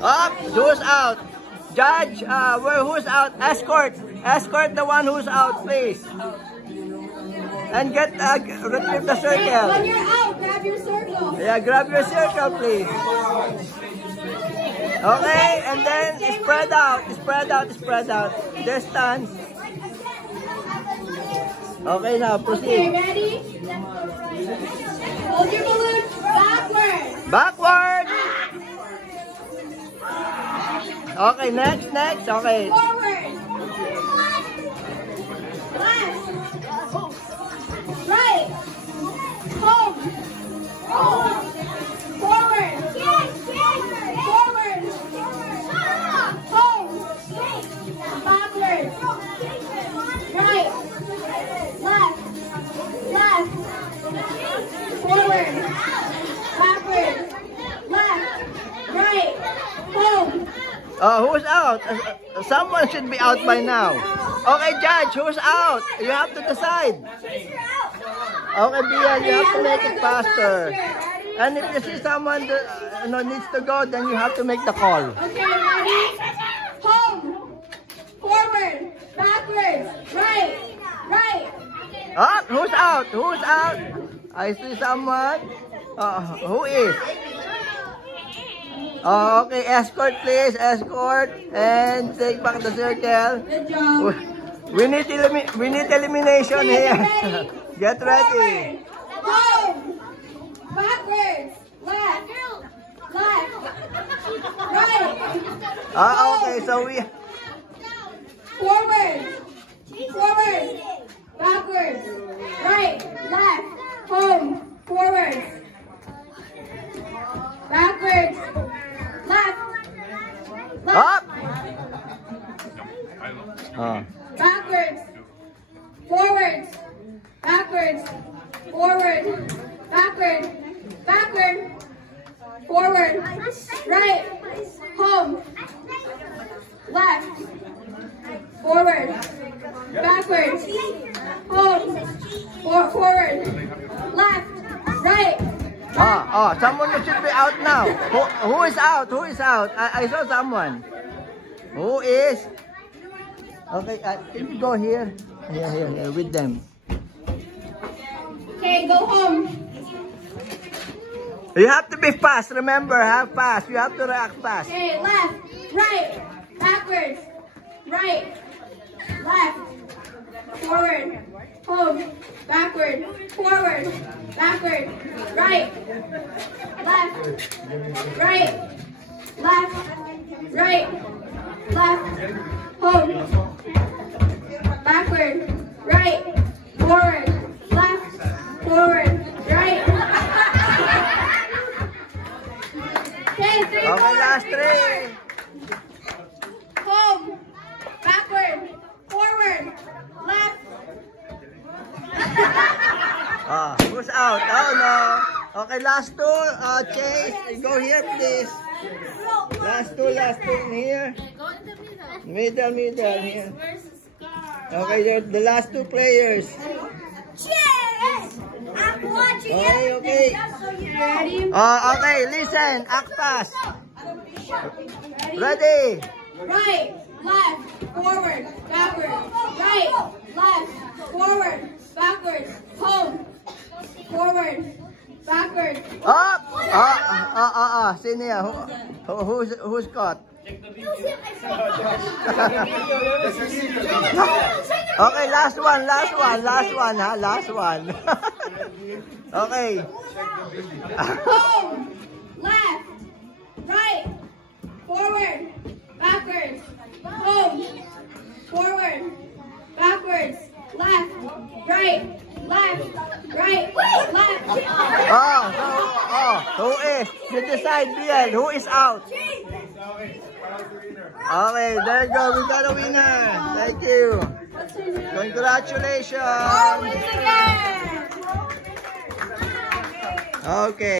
Up, who's out? Judge, who's out? Escort the one who's out, please. And retrieve the circle. When you're out, grab your circle. Yeah, grab your circle, please. Okay, and then spread out. Distance. Okay, now proceed. Okay, ready? Hold your balloon backward. Backward. Okay, next. Okay. Forward. Left. Right. Home. Forward. Forward. Home. Backward. Right. Left. Forward. Backward. Left. Right. Home. Who's out? Someone should be out by now. Okay, Judge, who's out? You have to decide. Okay, Bian, you have to make it faster. And if you see someone that needs to go, then you have to make the call. Okay, ready? Home. Forward. Backwards. Right. Up, who's out? I see someone. Who is? Okay, escort please, and take back the circle. Good job. We need elimination here. Get ready. Home. Backwards. Left. Right. Okay, so we Forward. Backwards. Right. Left. Home. Forward. Backwards. Left. up. Backwards. Forwards. Backwards. Forward. Backward. Forward. Right. Home. Left. Forward. Backwards. Home. Forward. Left. Right. Someone should be out now. Who is out? I saw someone. Who is? Okay, can you go here? Here, with them. Okay, go home. You have to be fast, remember, fast. You have to react fast. Okay, left, right, backwards, right, left, forward, home, backward, forward, backward, right, left, home, backward, right, forward, left, forward, right. Okay, last three. Home, backward, forward, left. Who's out? Oh no. Okay, last two. Chase, go here, please. Last two here. Middle here. Okay, the last two players. Cheers! I'm watching Okay. Ready? Okay, listen. Act fast. Ready? Right, left, forward, backward. Right, left, forward, backward. Home, forward, backward. Up! Sino yan? Who's caught? Okay, last one. Last one. Okay. Home, left, right, forward, backwards. Home, forward, backwards. Left, right, left, left. Who is? You decide, Biel. Who is out? Okay, there you go. We got a winner. Thank you. Congratulations. Win again. Okay.